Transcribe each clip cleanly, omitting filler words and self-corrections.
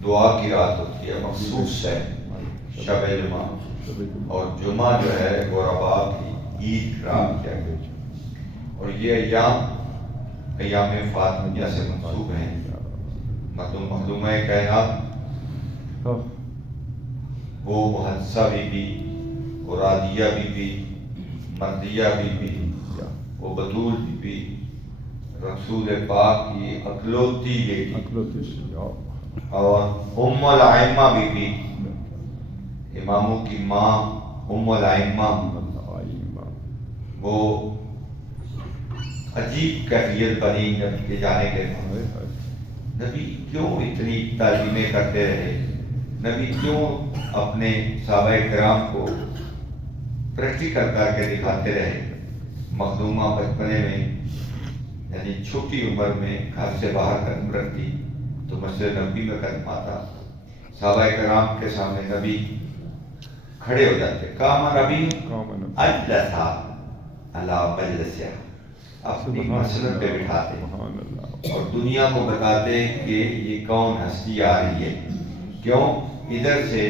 دعا کی رات ہوتی ہے، مخصوص ہے شب جمعہ، اور جمعہ جو ہے غربا کی عید رات ہے، اور یہ ایام فاطمیہ سے منسوب ہیں۔ مخدومہ کائنات وہ محدثہ بی بی، وہ رادیہ بی بی، مردیہ بی بی، وہ بطول بی بی، رسول پاک کی اکلوتی بیٹی، اور ام الائمہ بی بی، اماموں کی ماں ام الائمہ، وہ عجیب کیفیت بنی نبی کے جانے کے بعد۔ نبی کیوں اتنی تعلیمیں کرتے رہے؟ نبی کیوں اپنے صحابہ کرام کو پریکٹیکل کر کے دکھاتے رہے؟ مخدومہ بچپنے میں، یعنی چھوٹی عمر میں گھر سے باہر قدم رکھتی تو مسجد نبی میں قدم آتا، صحابہ کرام کے سامنے نبی کھڑے ہو جاتے، قام نبی اجلسا اللہ مجلسہ، اپنی مسند پہ بٹھاتے اور دنیا کو بتاتے کہ یہ کون ہستی آ رہی ہے۔ کیوں؟ ادھر سے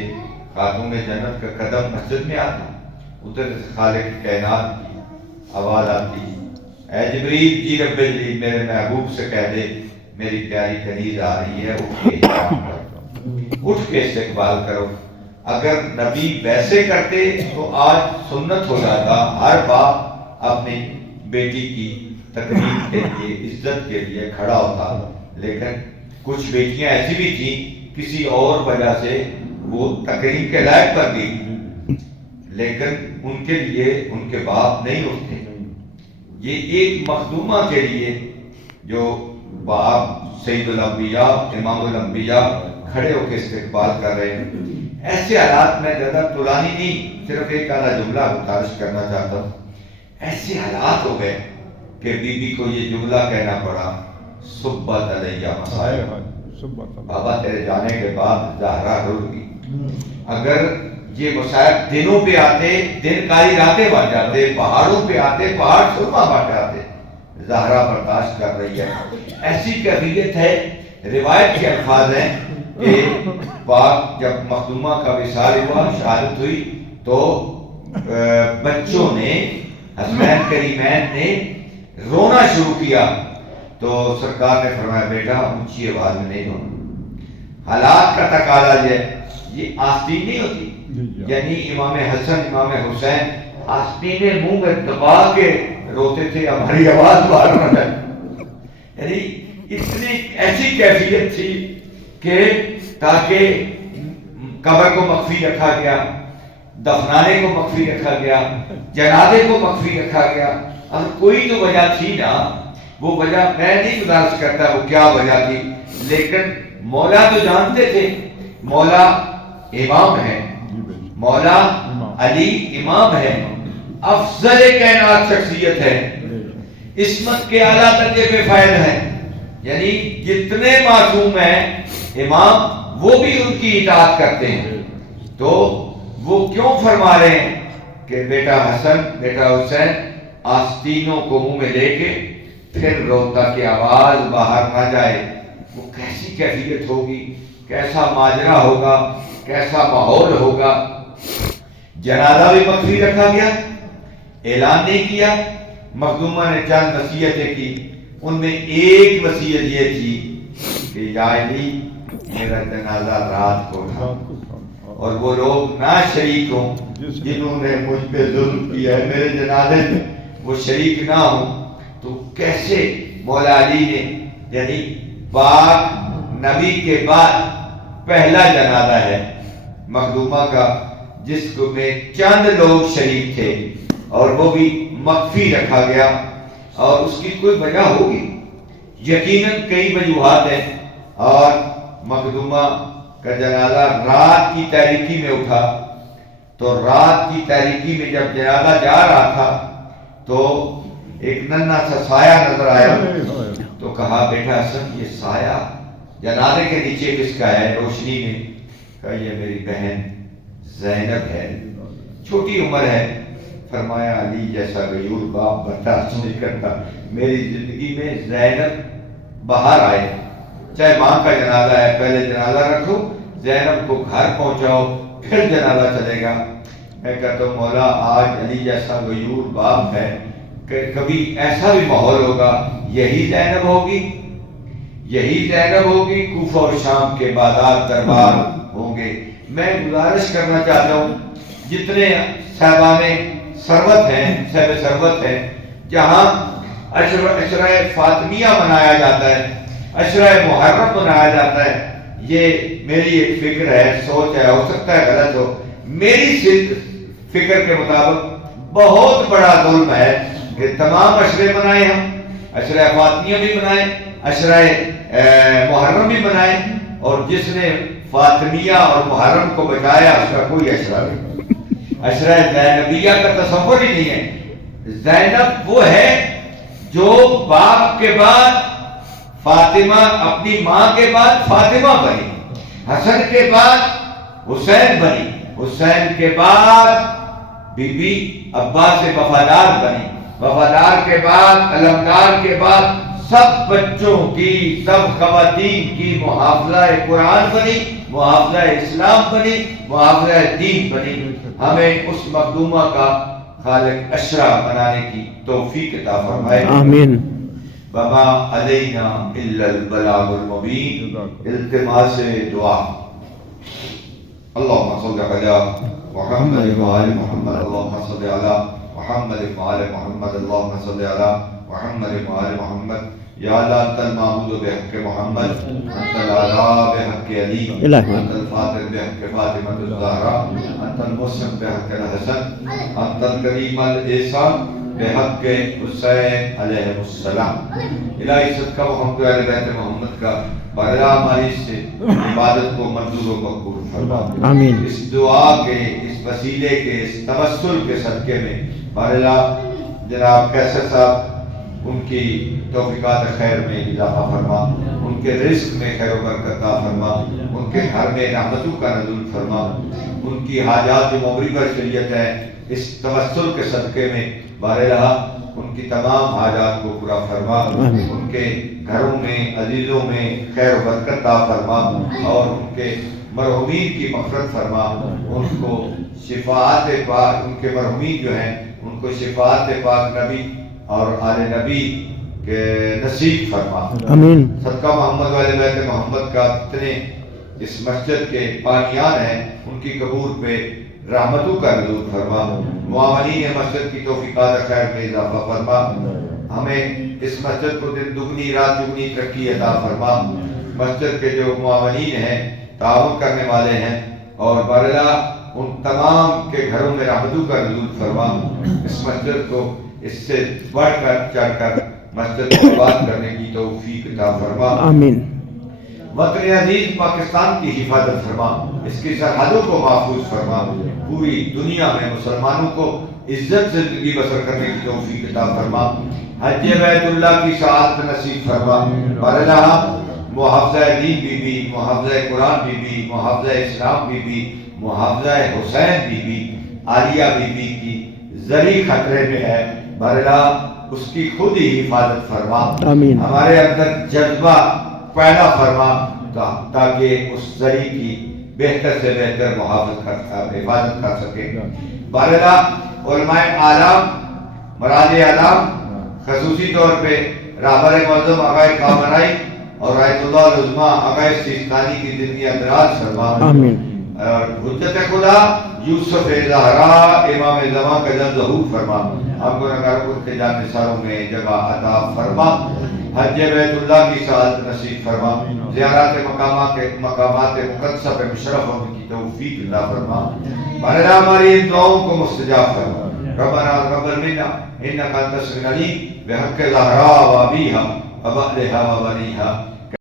خاتون جنت کا قدم مسجد میں آتا، ادھر سے خالق کائنات کی آواز آتی، اے جبریل جی رب العزت میرے محبوب سے کہہ دے میری پیاری کنیز آ رہی ہے، اٹھ کے استقبال کرو۔ اگر نبی ویسے کرتے تو آج سنت ہو جاتا، ہر باپ اپنی بیٹی کی تقریب کے لیے، عزت کے لیے کھڑا ہوتا، لیکن کچھ بیٹیاں ایسی بھی تھیں کسی اور وجہ سے وہ تقریب کے لائق پر گئی، لیکن ان کے لیے ان کے باپ نہیں اٹھتے۔ یہ ایک مخدومہ کے لیے جو باپ سید الانبیاء امام الانبیاء کھڑے ہو کے استقبال کر رہے ہیں۔ ایسے حالات میں زیادہ طولانی نہیں، صرف ایک آدھا جملہ گزارش کرنا چاہتا ہوں۔ ایسے حالات ہو گئے کہ بی بی کو یہ جملہ کہنا پڑا، صبت علیہ مصائب، بابا تیرے جانے کے بعد زہرا رول گئی۔ اگر یہ مصائب دنوں پہ آتے، دن کاری راتیں بن جاتے، پہاڑوں پہ آتے، پہاڑ سرما بن جاتے، زہرا برداشت کر رہی ہے۔ ایسی کیفیت ہے، روایت کے الفاظ ہیں کہ پاک جب مخدومہ کا وصال ہوا، شہادت ہوئی، تو بچوں نے، حسنین کریمین نے رونا شروع کیا، تو سرکار نے فرمایا بیٹا اونچی آواز میں نہیں رونا، حالات کا تقاضا یہ آستین نہیں ہوتی، یعنی امام حسن امام حسین آستینیں منہ میں دبا کے روتے تھے، ہماری آواز باہر نہ جائے، یعنی اتنی ایسی کیفیت تھی کہ تاکہ قبر کو مخفی رکھا گیا، دفنانے کو مخفی رکھا گیا، جنازے کو مخفی رکھا گیا۔ اب کوئی تو وجہ تھی نا، وہ وجہ میں نہیں گزارش کرتا وہ کیا وجہ تھی، لیکن مولا تو جانتے تھے، مولا امام ہے، مولا علی امام ہے، افضل کائنات شخصیت ہے، عصمت کے اعلیٰ درجے پہ فائد ہے، یعنی جتنے معصوم ہیں امام وہ بھی ان کی اطاعت کرتے ہیں، تو وہ کیوں فرما رہے ہیں کہ بیٹا حسن بیٹا حسین آستینوں کو منہ میں لے کے پھر روتا کہ آواز باہر نہ جائے؟ وہ کیسی کیفیت ہوگی، کیسا ماجرا ہوگا، کیسا ماحول ہوگا۔ جنازہ بھی مخفی رکھا گیا، اعلان نہیں کیا۔ مخدومہ نے چند وصیتیں کی، ان میں ایک وصیت یہ تھی کہ یا علی میرا جنازہ رات کو تھا، اور وہ لوگ نہ شریک ہوں جنہوں نے مجھ پہ ظلم کیا ہے، میرے جنازے میں وہ شریک نہ ہوں۔ تو کیسے مولا علی نے، یعنی پاک نبی کے بعد پہلا جنازہ ہے مخدومہ کا جس کو میں چند لوگ شریک تھے، اور وہ بھی مخفی رکھا گیا، اور اس کی کوئی وجہ ہوگی، یقیناً کئی وجوہات ہیں۔ اور مخدومہ کا جنازہ رات کی تاریکی میں اٹھا، تو رات کی تاریکی میں جب جنازہ جا رہا تھا تو ایک ننھا سا سایہ نظر آیا، تو کہا بیٹا حسن یہ سایہ جنازے کے نیچے کس کا ہے؟ روشنی میں کہا یہ میری بہن زینب ہے، چھوٹی عمر ہے۔ فرمایا علی جیسا غیور باپ برداشت نہیں کرتا، میری زندگی میں زینب باہر آئے، چاہے ماں کا جنازہ ہے پہلے جنازہ رکھو، زینب کو گھر پہنچاؤ، پھر جنازہ چلے گا۔ میں کہتا ہوں مولا آج علی جیسا غیور باپ ہے کہ کبھی ایسا بھی ماحول ہوگا، یہی زینب ہوگی، یہی زینب ہوگی، کوفہ اور شام کے بازار دربار ہوں گے۔ میں گزارش کرنا چاہتا ہوں جتنے صاحبان ثروت ہیں، صاحب ثروت ہیں، جہاں عشرہ فاطمیہ منایا جاتا ہے، عشرہ محرم منایا جاتا ہے، یہ میری ایک فکر ہے، سوچ ہے، ہو سکتا ہے غلط ہو، میری فکر کے مطابق بہت بڑا ظلم ہے کہ تمام عشرے منائے، ہم عشرہ فاطمیہ بھی منائے، عشرہ محرم بھی منائے، اور جس نے فاطمیہ اور محرم کو بچایا اس کا کوئی عشرہ نہیں، عشرہ زینبیہ کا تصور ہی نہیں ہے۔ زینب وہ ہے جو باپ کے بعد فاطمہ، اپنی ماں کے بعد فاطمہ بنی، حسن کے بعد حسین بنی، حسین کے بعد بی بی عباس سے وفادار بنی، وفادار کے بعد علمدار کے بعد سب بچوں کی، سب خواتین کی محافظہ قرآن بنی، محافظہ اسلام بنی، محافظہ دین بنی۔ ہمیں اس مخدومہ کا خالق عشرہ بنانے کی توفیق عطا فرمائے، آمین۔ وما علینا الا البلاغ المبین، التماس دعا۔ اللہم صل علی محمد وآل محمد، اللہم صل علی محمد وآل محمد، اللہم صل علی محمد وآل محمد۔ یا اللہ انت المعبود بحق محمد، انت الاعلی بحق علی، انت الفاتح بحق فاطمہ الزہرا، انت المحسن بحق الحسن، انت الکریم الاحسان بحق حسین علیہ السلام۔ الہی صدقہ محمد اہل بیت محمد کا بارگاہ ہماری سے عبادت کو منظور و مقبول فرما، آمین۔ اس دعا کے، اس وسیلے کے، اس توسل کے صدقے میں بارگاہ جناب قیصر صاحب ان کی توفیقات خیر میں اضافہ فرما، ان کے رزق میں خیر و برکت عطا فرما، ان کے گھر میں رحمتوں کا نزول فرما، ان کی حاجات جو مبری پر شریعت ہے اس توسل کے صدقے میں بارہا ان کی تمام حاجات کو پورا فرما، ان کے گھروں میں عزیزوں میں خیر و برکت عطا فرما، اور ان کے مرحومین کی مغفرت فرما، ان کو شفاعت پاک، ان کے مرحومین جو ہیں ان کو شفاعت پاک نبی اور آل نبی کے نصیب فرما، آمین۔ صدقہ محمد والے بیت محمد کا اتنے اس مسجد کے بانیان ہیں ان کی قبور پہ رحمتوں کا نزول فرما، معاونین مسجد کی توفیقات خیر میں اضافہ فرما، ہمیں اس مسجد کو دن دگنی رات دگنی ترقی عطا فرما، مسجد کے جو معاونین ہیں، تعاون کرنے والے ہیں، اور بارگاہ ان تمام کے گھروں میں رحمتوں کا نزول فرما، اس مسجد کو اس سے بڑھ کر چڑھ کر مسجد کو آباد کرنے کی توفیق عطا فرما، آمین۔ وطن عزیز پاکستان کی حفاظت فرما، اس کی سرحدوں کو محفوظ فرما، پوری دنیا میں مسلمانوں کو عزت سے زندگی بسر کرنے کی توفیق عطا فرما، حج بیت اللہ کی سعادت نصیب فرما، بارگاہ محافظہ دین بی بی، محافظہ قرآن بی بی، محافظہ اسلام Bibi, Mohafiza Hussain Bibi, Aliya Bibi کی زری خطرے میں ہے، بارگاہ اس کی خود ہی حفاظت فرما، آمین۔ ہمارے اندر جذبہ پیدا فرما تاکہ اس زری کی بہتر سے بہتر حفاظت کر سکے۔ بارگاہ علماء اعلام، مراد اعلام، خصوصی طور پہ رہبر معظم آقا کامرانی اور رایت اللہ العظمیٰ آقا سیستانی کی زندگی دراز فرما، آمین۔ اور حجت خدا یوسف زہرا امام زمان کا جلد ظہور فرما، ہم کو نگاروں کے جان نثاروں میں جگہ عطا فرما، حج بیت اللہ کی سعادت نصیب فرما، زیارات مقامات مقدسہ پہ مشرف ہونے کی توفیق عطا فرما، بارگاہ ہماری ان دعاؤں کو مستجاب فرما، ربنا تقبل منا انک انت السمیع العلیم بحق زہرا و ابیہا و بعلہا و بنیہا